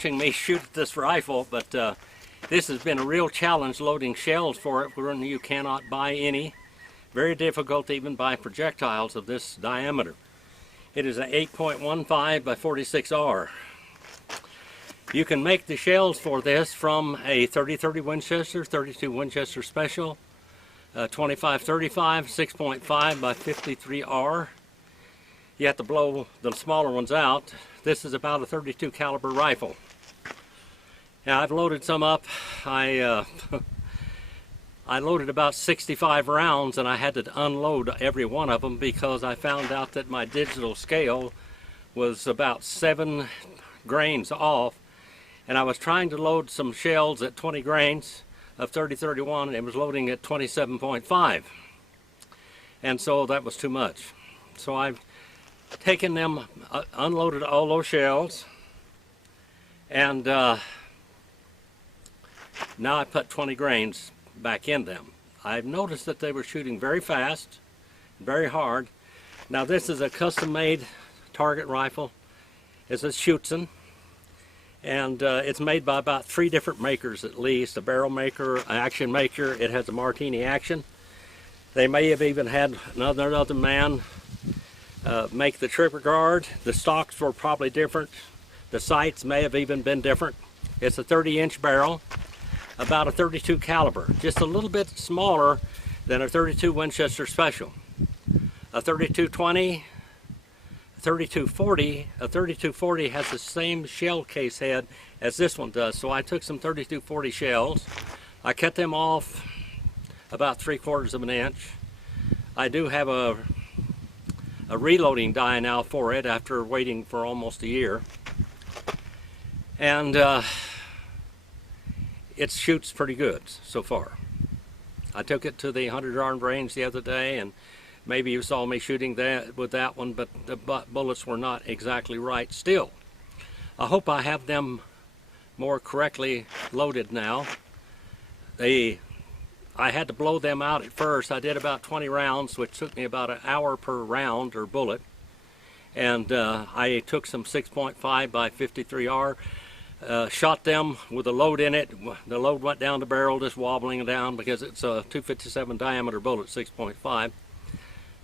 Watching me shoot this rifle, but this has been a real challenge loading shells for it when you cannot buy any. Very difficult to even buy projectiles of this diameter. It is an 8.15 by 46R. You can make the shells for this from a 30-30 Winchester, 32 Winchester Special, 25-35, 6.5 by 53R. You have to blow the smaller ones out. This is about a 32 caliber rifle. Now I've loaded some up. I loaded about 65 rounds and I had to unload every one of them because I found out that my digital scale was about 7 grains off, and I was trying to load some shells at 20 grains of 30-31 and it was loading at 27.5, and so that was too much. So I've taken them, unloaded all those shells, and now I put 20 grains back in them. I've noticed that they were shooting very fast, very hard. Now this is a custom-made target rifle. It's a Shutzen, and it's made by about 3 different makers at least. A barrel maker, an action maker. It has a martini action. They may have even had another man make the trigger guard. The stocks were probably different. The sights may have even been different. It's a 30-inch barrel, about a 32 caliber, just a little bit smaller than a 32 Winchester Special. A 32-20, a 32-40, a 32-40 has the same shell case head as this one does. So I took some 32-40 shells. I cut them off about 3/4 of an inch. I do have a reloading die now for it after waiting for almost a year. And it shoots pretty good so far. I took it to the 100-yard range the other day, and maybe you saw me shooting that with that one, but the bullets were not exactly right still. I hope I have them more correctly loaded now. I had to blow them out at first. I did about 20 rounds, which took me about an hour per round or bullet. And I took some 6.5 by 53R, shot them with a load in it. The load went down the barrel, just wobbling down because it's a 257 diameter bullet, 6.5.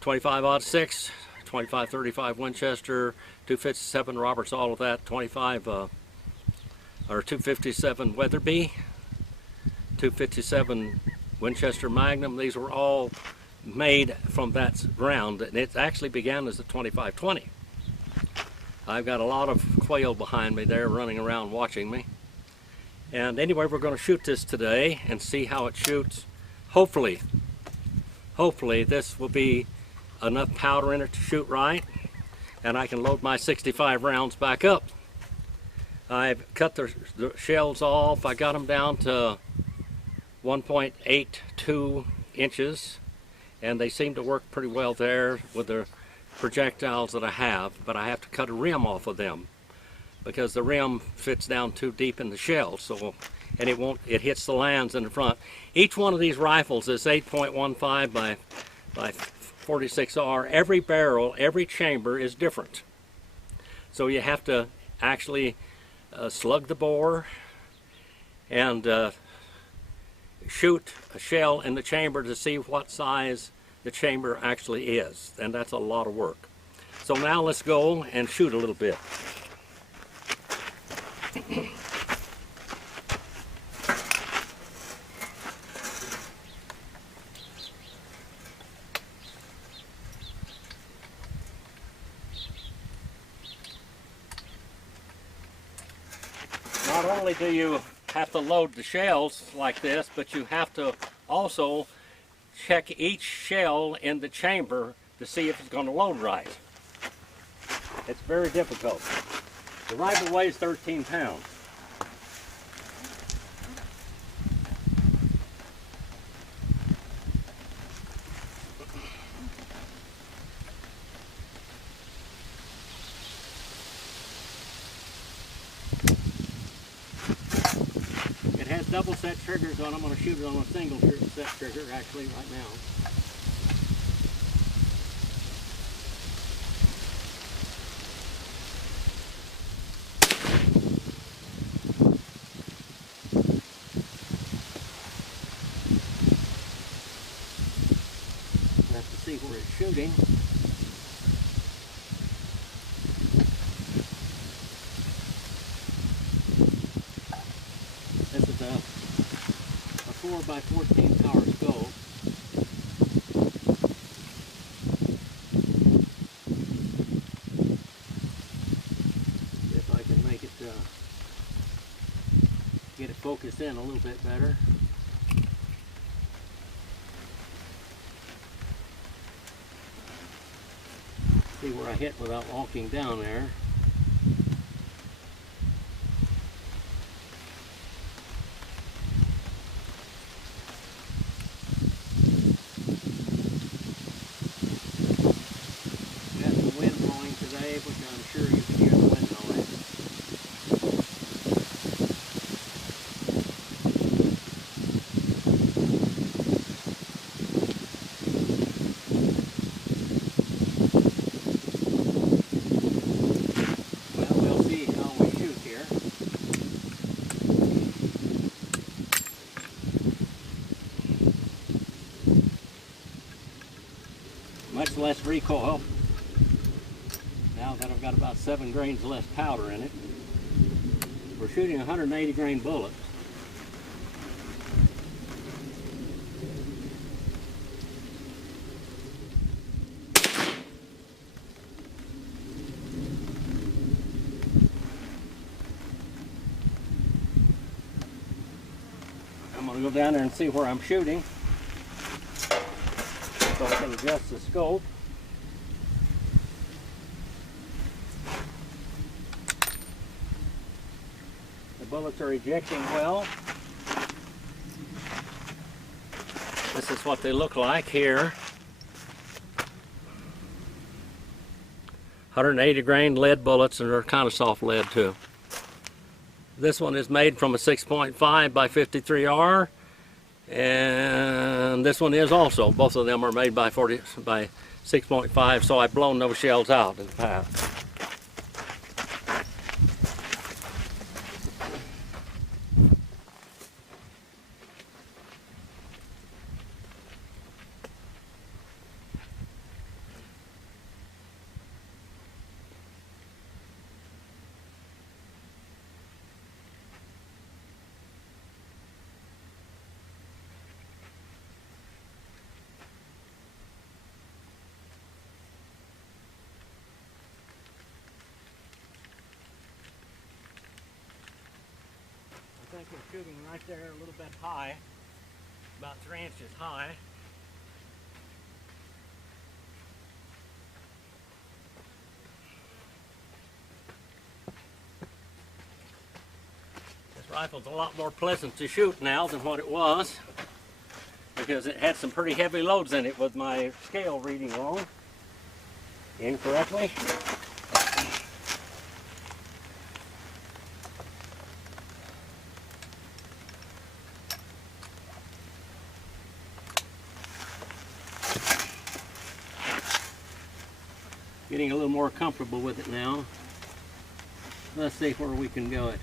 25-06, 25-35 Winchester, 257 Roberts, all of that, 257 Weatherby, 257 Winchester Magnum. These were all made from that ground, and it actually began as a 25-20. I've got a lot of quail behind me there running around watching me. And anyway, we're going to shoot this today and see how it shoots. Hopefully this will be enough powder in it to shoot right, and I can load my 65 rounds back up. I've cut the shells off. I got them down to 1.82 inches, and they seem to work pretty well there with the projectiles that I have, but I have to cut a rim off of them because the rim fits down too deep in the shell, so, and it hits the lands in the front. Each one of these rifles is 8.15 by 46R. Every barrel, every chamber is different, so you have to actually slug the bore and shoot a shell in the chamber to see what size the chamber actually is, and that's a lot of work. So now let's go and shoot a little bit. Not only do you have to load the shells like this, but you have to also check each shell in the chamber to see if it's going to load right. It's very difficult. The rifle weighs 13 pounds. It has double set triggers on. I'm going to shoot it on a single set trigger actually right now. shooting. This is a 4x14 power scope. If I can make it get it focused in a little bit better. See where I hit without walking down there. Got some wind blowing today, which I'm sure you can hear the wind noise. Much less recoil now that I've got about 7 grains less powder in it. We're shooting 180 grain bullets. I'm going to go down there and see where I'm shooting, so I can adjust the scope. The bullets are ejecting well. This is what they look like here. 180 grain lead bullets, and they're kind of soft lead too. This one is made from a 6.5 by 53R, and this one is also. Both of them are made by 6.5, so I've blown those shells out in the past. I think we're shooting right there a little bit high, about 3 inches high. This rifle's a lot more pleasant to shoot now than what it was, because it had some pretty heavy loads in it with my scale reading wrong, incorrectly. Getting a little more comfortable with it now. Let's see where we can go it.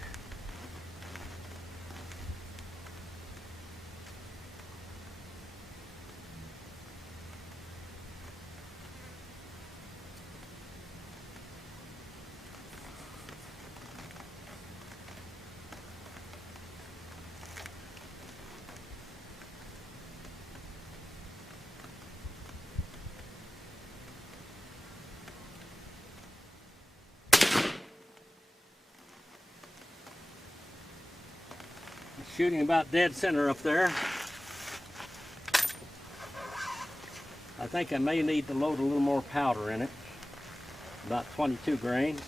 Shooting about dead center up there. I think I may need to load a little more powder in it. About 22 grains.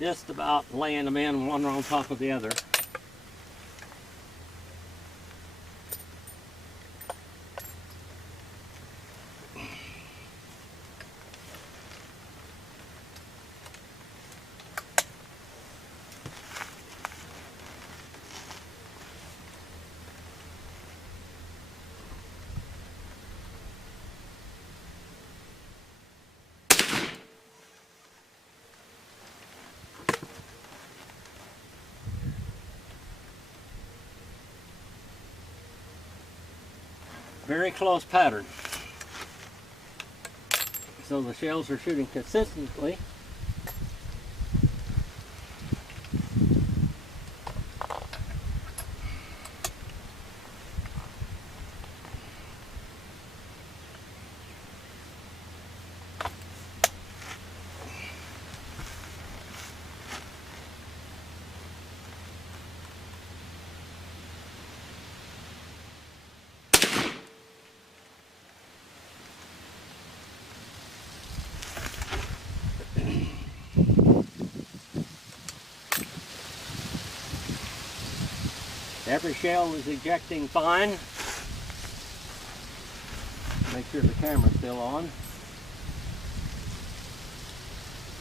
Just about laying them in one on top of the other. very close pattern. So the shells are shooting consistently. Every shell is ejecting fine. Make sure the camera's still on.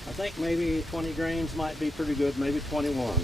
I think maybe 20 grains might be pretty good, maybe 21.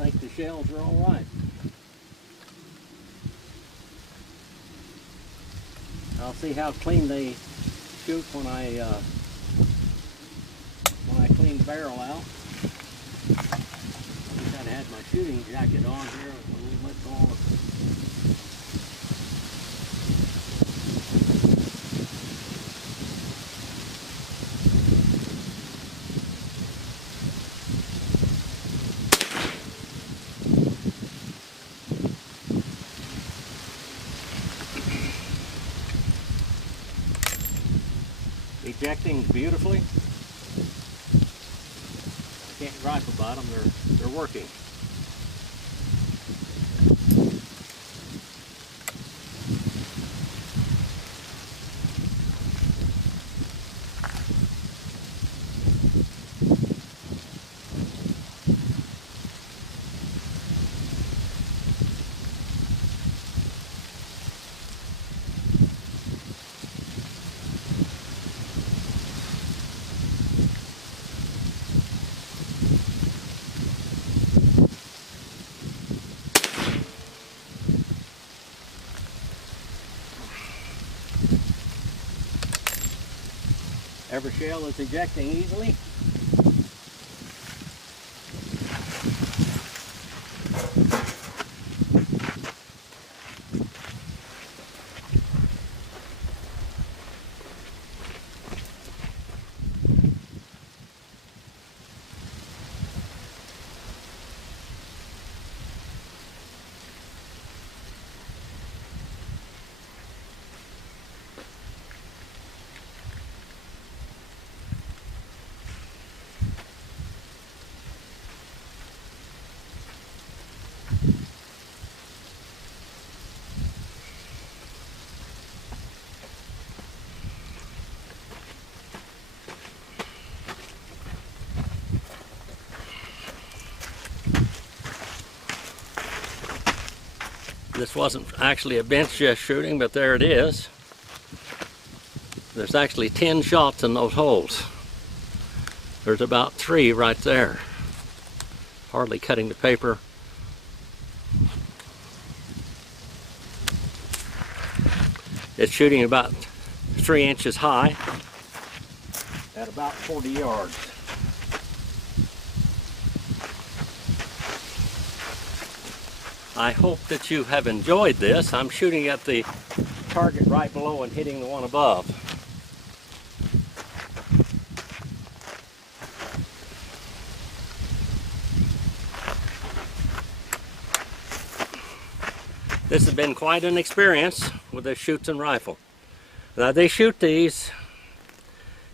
I think the shells are all right. I'll see how clean they shoot when I clean the barrel out. I wish I'd had my shooting jacket on here a little bit more. Ejecting beautifully. I can't gripe about them, they're working. Every shell is ejecting easily. This wasn't actually a bench just shooting, but there it is. There's actually 10 shots in those holes. There's about 3 right there. Hardly cutting the paper. It's shooting about 3 inches high at about 40 yards. I hope that you have enjoyed this. I'm shooting at the target right below and hitting the one above. This has been quite an experience with this Shutzen rifle. Now they shoot these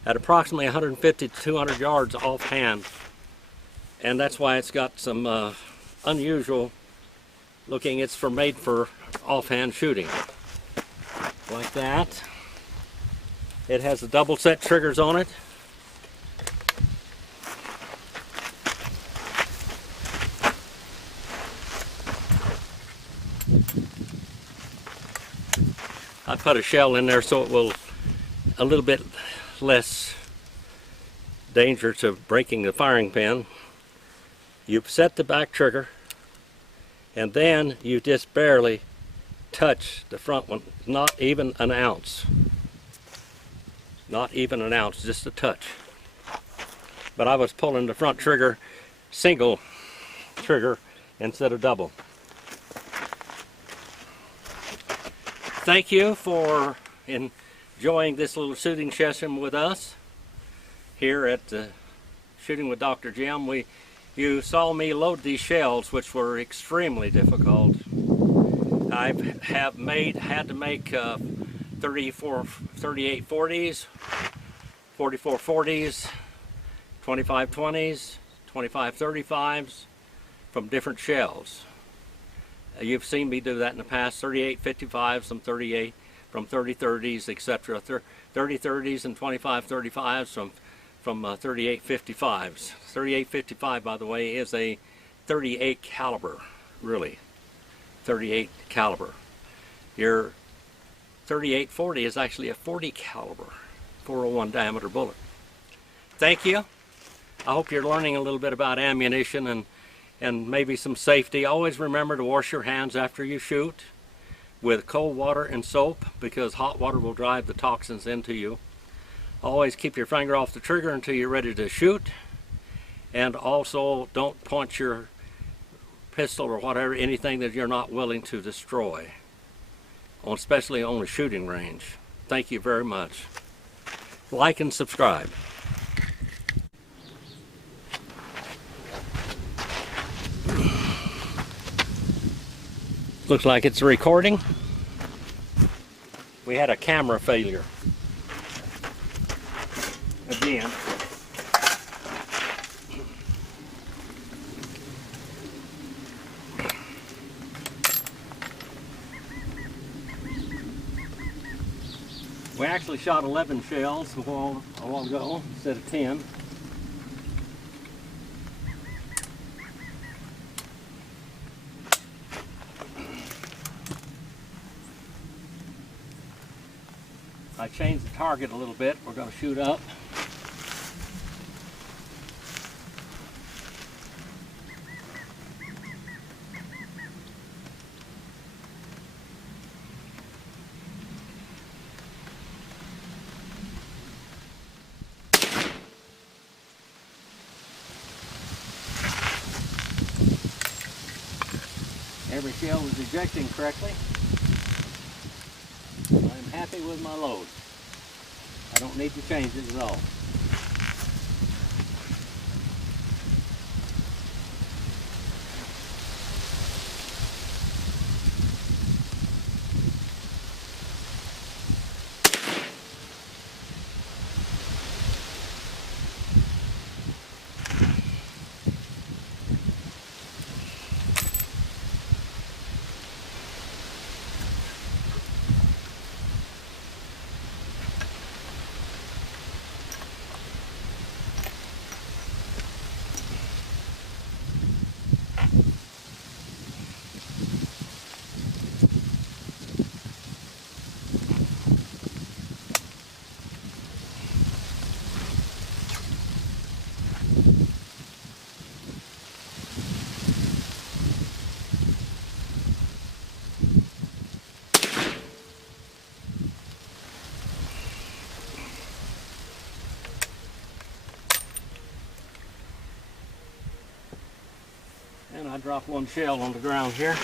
at approximately 150 to 200 yards offhand, and that's why it's got some unusual looking. It's made for offhand shooting like that. It has the double set triggers on it. I put a shell in there so it will a little bit less danger to breaking the firing pin. You set the back trigger, and then you just barely touch the front one, not even an ounce. Not even an ounce, just a touch. But I was pulling the front trigger, single trigger instead of double. Thank you for enjoying this little shooting session with us here at Shooting with Dr. Jim. You saw me load these shells, which were extremely difficult. I had to make 38 40s, 44 40s, 25 20s, 25 35s from different shells. You've seen me do that in the past, 38 55s, some 38 from 30 30s, etc. 30 30s and 25 35s from 38 55s. 38 55, by the way, is a 38 caliber, really, 38 caliber. Your 38 40 is actually a 40 caliber, 401 diameter bullet. Thank you. I hope you're learning a little bit about ammunition and maybe some safety. Always remember to wash your hands after you shoot with cold water and soap, because hot water will drive the toxins into you. Always keep your finger off the trigger until you're ready to shoot, and also don't point your pistol or whatever, anything that you're not willing to destroy, especially on a shooting range. Thank you very much. Like and subscribe. Looks like it's recording. We had a camera failure again. We actually shot 11 shells a while ago instead of 10. I changed the target a little bit. We're going to shoot up. Every shell was ejecting correctly. I'm happy with my load. I don't need to change it at all. And I dropped one shell on the ground here.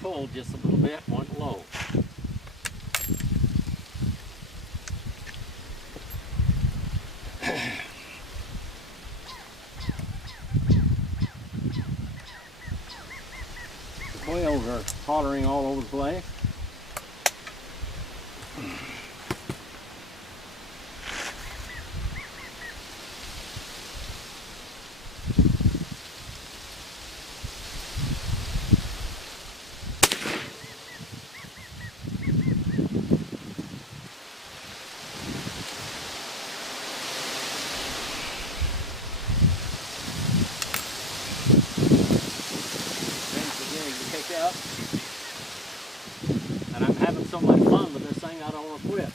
pulled just a little bit, went low. The wheels are hollering all over the place. Up. And I'm having so much fun with this thing I don't want to quit.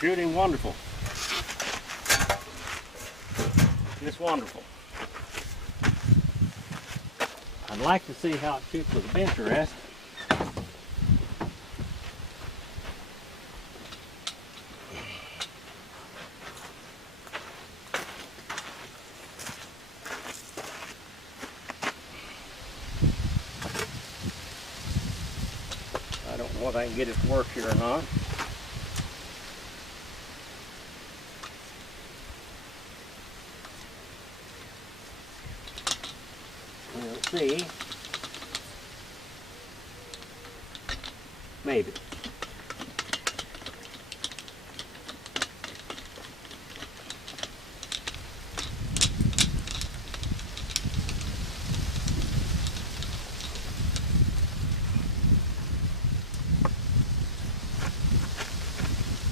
Shooting wonderful. Just wonderful. I'd like to see how it shoots with a bench rest. I don't know whether I can get it to work here or not. We'll see. Maybe.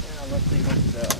Now let's see what it does.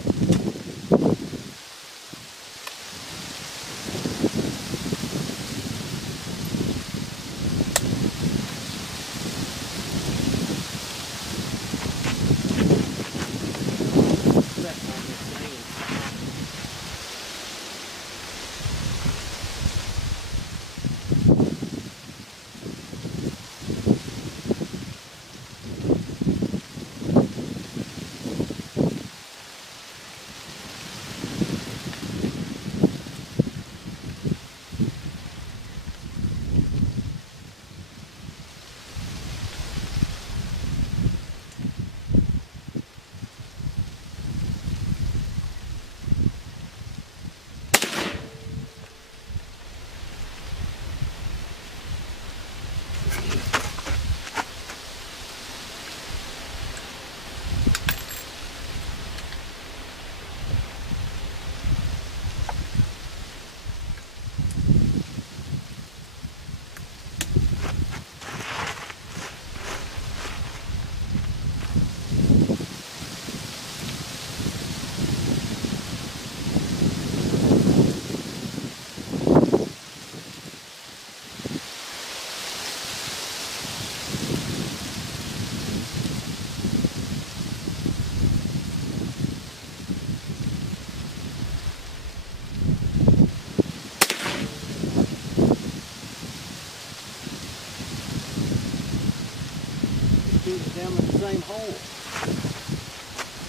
shoot it down in the same hole.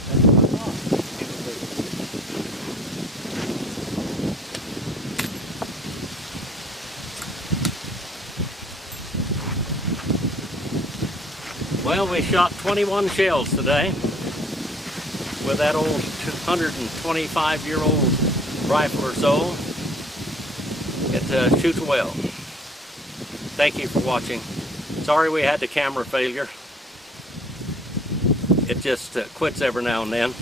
That's what I thought it would be. Well, we shot 21 shells today with that old 125-year-old rifle or so. It shoots well. Thank you for watching. Sorry we had the camera failure. It just quits every now and then.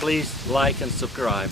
Please like and subscribe.